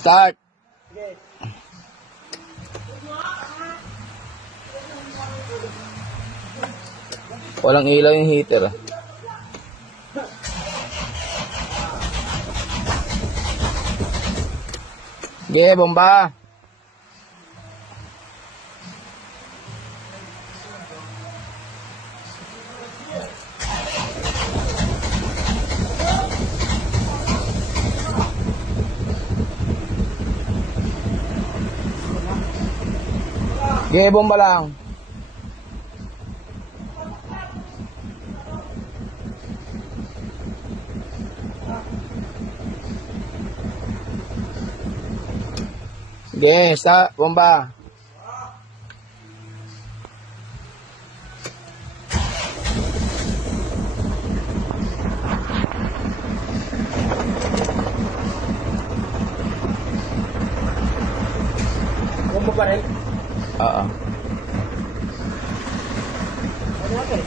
Start. Walang ilaw yung heater. Sige, bomba. Sige, bomba lang. Sige, sa bomba. Bomba pa rin? Oo. Ano natin?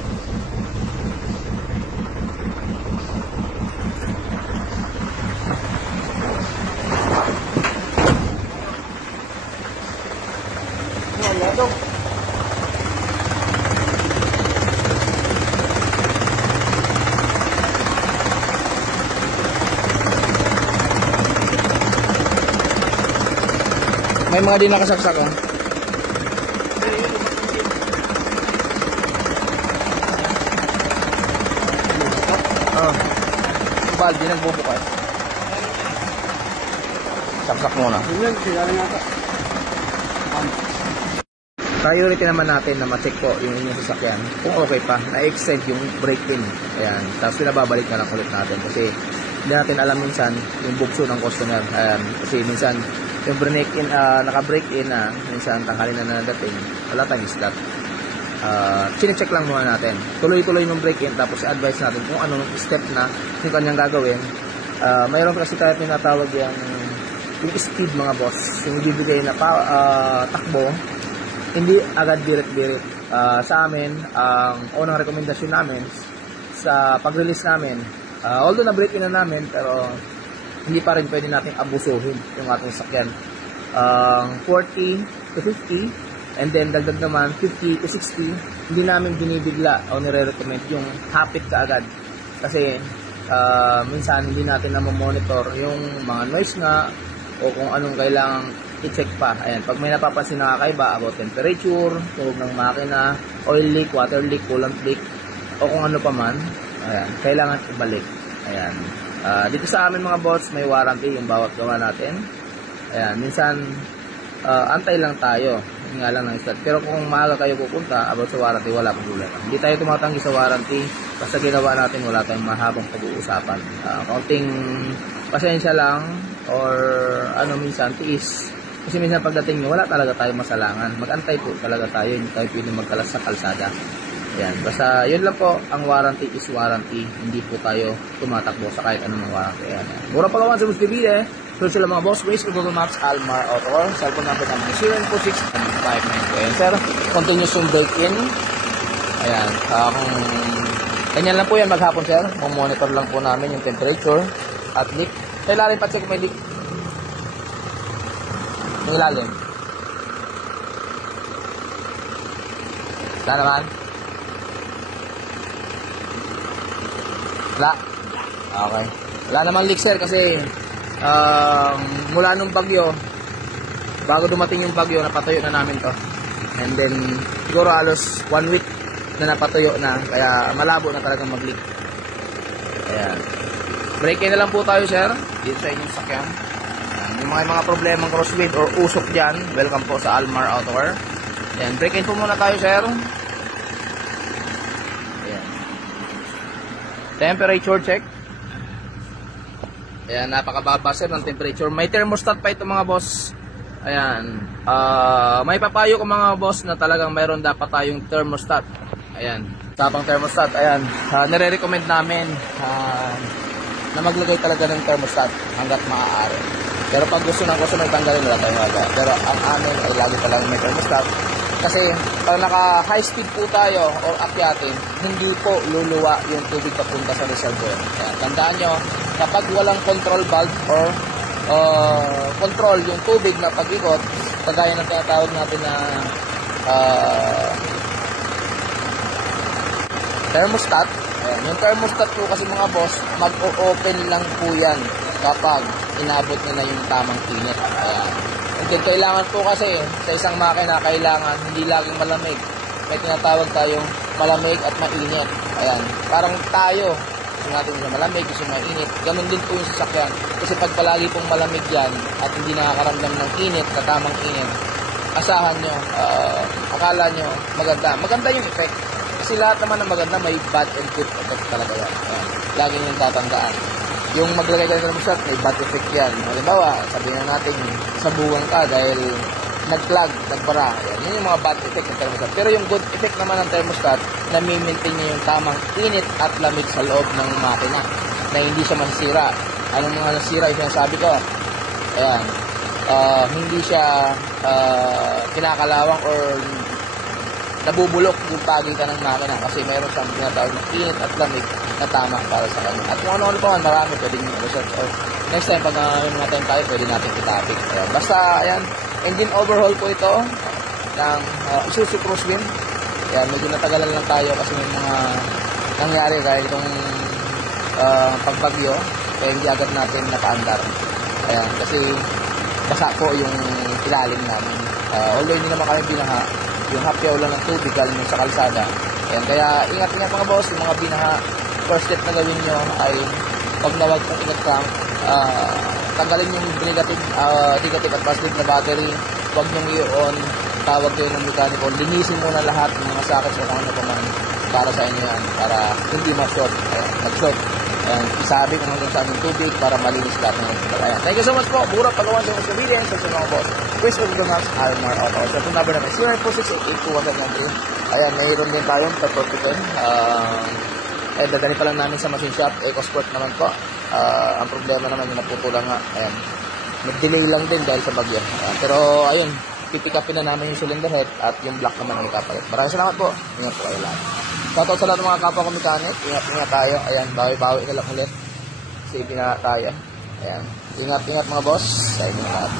Ano? May mga di nakasaksak ah. Oh. Baldi nagbubukas. Saksak muna. Yun, sila rin ata. Priority naman natin na ma-check po yung inyong sasakyan kung okay pa, na-extend yung brake pin. Ayan. Tapos pinababalik na lang ulit natin kasi hindi natin alam minsan yung bukso ng customer. Ayan. Kasi minsan yung brake in, naka-brake in na minsan tanghali na nadating, wala tayong start. Chine-check lang muna natin. Tuloy-tuloy yung brake in tapos i-advise natin kung anong step na yung kanyang gagawin. Mayroon kasi tayo tinatawag yung speed mga boss. Yung bibigay na takbo, hindi agad birit-birit. Sa amin, ang unang rekomendasyon namin sa pag-release namin, although na-break in na namin, pero hindi pa rin pwede natin abusuhin yung ating sakyan. 40 to 50, and then dagdag naman 50 to 60, hindi namin binibigla o nire-recommend yung hapit ka agad. Kasi minsan hindi natin na monitor yung mga noise nga o kung anong kailangang i-check pa. Ayan, pag may napapansin na kakaiba about temperature, tunog ng makina, oil leak, water leak, coolant leak, o kung ano pa man, ayan, kailangan ibalik. Ayan. Dito sa amin mga boss, may warranty yung bawat gawa natin. Ayan, minsan antay lang tayo. Yun nga lang ng start. Pero kung maaga kayo pupunta about sa warranty, wala pang problema. Hindi tayo tumatanggi sa warranty. Basta ginawa natin, wala tayong mahabang pag-uusapan. Kaunting pasensya lang or ano minsan, tiis. Kasi minsan pagdating nyo, wala talaga tayo masalangan. Mag-antay po talaga tayo. Hindi tayo pwede magkalas sa kalsada. Ayan. Basta yun lang po, ang warranty is warranty. Hindi po tayo tumatakbo sa kahit anong warranty. Ayan. Mura pa gawan sa TV eh. So sila mga boss, ways Google Maps, Almar Auto, cellphone number naman 0946-592. Ayan sir, continuous yung break-in. Ayan. Kung ganyan lang po yan maghapon sir. Monitor lang po namin yung temperature at leak. Sa ilalim pa check may leak. May ilalim. Wala naman. Wala. Okay. Wala naman leak sir kasi mula nung bagyo, bago dumating yung bagyo, napatuyo na namin to. And then, siguro halos 1 week na napatuyo na. Kaya malabo na talagang mag-leak. Ayan. Break-in na lang po tayo sir. Dito sa inyong sakyan. Yung mga problemang crosswind or usok dyan, welcome po sa Almar Outdoor. Ayan. Break-in po muna tayo sir. Ayan. Temperature check. Ayan, napakababa sir ng temperature. May thermostat pa ito mga boss. Ayan. May papayo ko mga boss na talagang mayroon dapat tayong thermostat. Ayan. Tapang thermostat. Ayan. Nire-recommend namin na maglagay talaga ng thermostat hanggat maaari. Pero pag gusto ng customer, tanggalin wala tayong aga. Pero ang amin ay lagi talagang may thermostat. Kasi pag naka high speed po tayo or akyatin, hindi po luluwa yung tubig papunta sa reservoir. Kaya tandaan nyo, kapag walang control valve or control yung tubig na pag-ikot, kagaya ng tinatawag natin na thermostat. Ayan. Yung thermostat po kasi mga boss, mag-o-open lang po yan kapag inabot na yung tamang init. Ayan. And then, kailangan po kasi sa isang makina, kailangan hindi laging malamig. May tinatawag tayong malamig at mainit. Ayan. Parang tayo, gusto natin yung malamig, gusto mainit. Ganun din po yung sasakyan. Kasi pag palagi pong malamig yan at hindi nakakaramdam ng init, katamang init, asahan nyo, akala nyo, maganda yung effect. Kasi lahat naman ng maganda may bad and good effect talaga yan. Ayan. Lagi nyo tatandaan. Yung maglagay ka ng thermostat, may bad effect yan. Halimbawa, sabihin na natin, sabugan ka dahil nag-clog, nagbara. Ayan. Yun yung mga bad effect ng thermostat. Pero yung good effect naman ng thermostat, na-maintain niya yung tamang init at lamig sa loob ng makina na hindi siya masisira. Anong mga nasira yung sinasabi ko? Ayan. Hindi siya kinakalawang or nabubulok yung pagitan ng makina kasi mayroon siyang tinatawag na init at lamig na tama para sa kanya. At kung ano-ano pa man, marami pwede nyo research or next time pag mga time tayo, pwede natin i-topic. Basta, ayan, engine overhaul po ito ng Isuzu Crosswind. Ayan, medyo natagalan lang tayo kasi may mga nangyari dahil itong pagbagyo, kaya hindi agad natin napaandar. Ayan, kasi basa po yung ilalim namin. Although hindi naman kami binaha, yung hapyaw lang ng tubig galing sa kalsada. Ayan, kaya ingat-ingat mga boss, yung mga binaha, first step na gawin nyo ay pag nawag kong inag-crank, tanggalin yung negative at positive na battery, huwag nyong i-on, tawag kayo ng mechanical, linisin muna lahat ng mga sockets o kung ano pa man para sa inyo yan, para hindi ma-short. Ayan, mag-short. Ayan, isabi kung hanggang saan yung tubig para malinis lahat ng hospital. Ayan, thank you so much po. Burat pagawan sa mga obedience sa mga boss. Please go to the maps, Almar Auto. So, itong number natin, 0946-882-193. Ayan, mayroon din tayong pagpapipin. Dadali pa lang namin sa machine shop. EcoSport naman po. Ang problema naman yung naputulang nga. Ayan, nag-delay lang din dahil sa bagyo. Ayan, pero, ayun, pipikapin na namin yung cylinder head at yung block naman ang ikapalit. Maraming salamat po. Ingat po kayo lahat. Shoutout sa lahat ng mga kapwa ko mechanic. Ingat tayo. Ayan, bawi-bawi na lang ulit. Sige na tayo. Ayan. Ingat mga boss. Sa inyo lahat.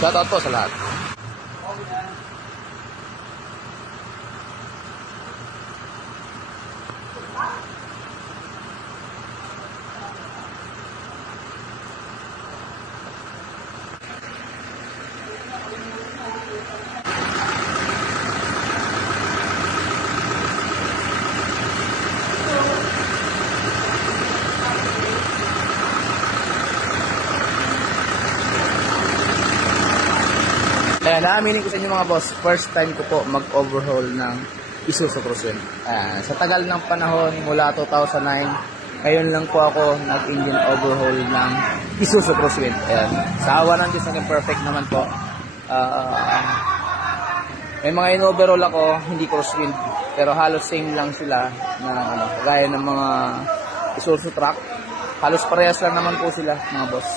Shoutout po sa lahat. Ayan, naaminin ko sa inyo mga boss, first time ko po mag-overhaul ng Isuzu Crosswind. Sa tagal ng panahon, mula 2009, ngayon lang po ako nag-engine overhaul ng Isuzu Crosswind. Ayan, sa awa ng Diyos, naging perfect naman po. May mga in-overhaul ako, hindi Crosswind, pero halos same lang sila na gaya ng mga Isuzu truck. Halos parehas lang naman po sila mga boss.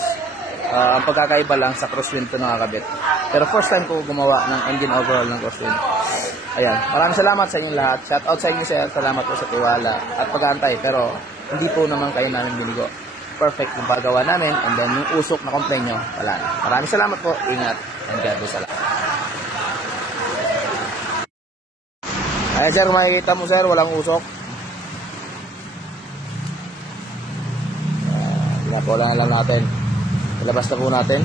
Ang pagkakaiba lang sa Crosswind ito nakakabit. Pero first time ko gumawa ng engine overhaul ng Crosswind. Ayan, maraming salamat sa inyong lahat. Shout out sa inyo sir, salamat po sa tiwala at pag-aantay. Pero hindi po naman kayo namin binigo. Perfect yung paggawa namin and then yung usok na complain nyo, wala na. Maraming salamat po, ingat and God bless salamat. Ayan sir, makikita mo sir, walang usok. Pinapola na lang natin. Ilabas na po natin.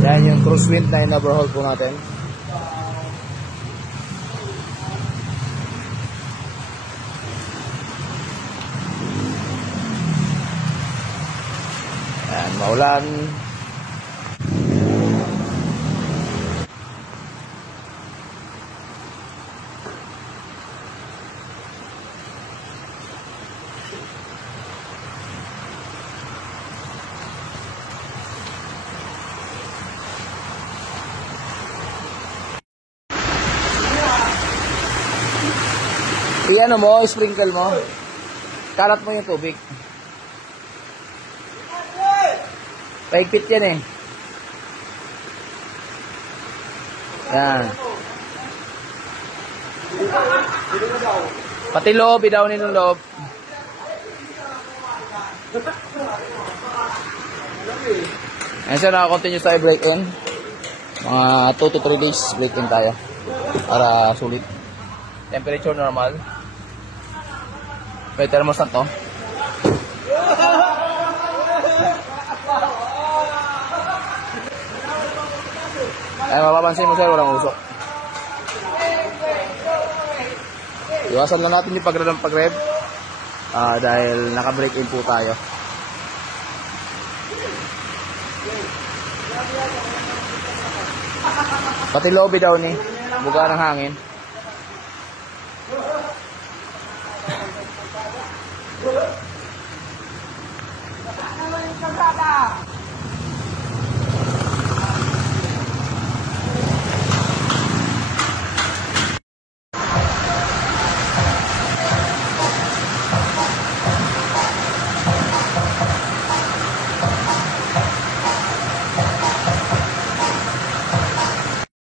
Yan yung Crosswind na in-overhaul po natin. Yan, maulan. Iyan mo, sprinkle mo. Kalat mo yung tubig. Paigpit yan eh. Yan. Pati loob, idawin yung loob. Ayan sir, naka-continue tayo break-in. Mga 2 to 3 days break-in tayo. Para sulit. Temperature normal. May thermostat to. Ay, mapapansin mo sir, walang usok. Iwasan lang natin yung pag-rev. Dahil naka-break-in po tayo. Pati lobby daw ni buga ng hangin.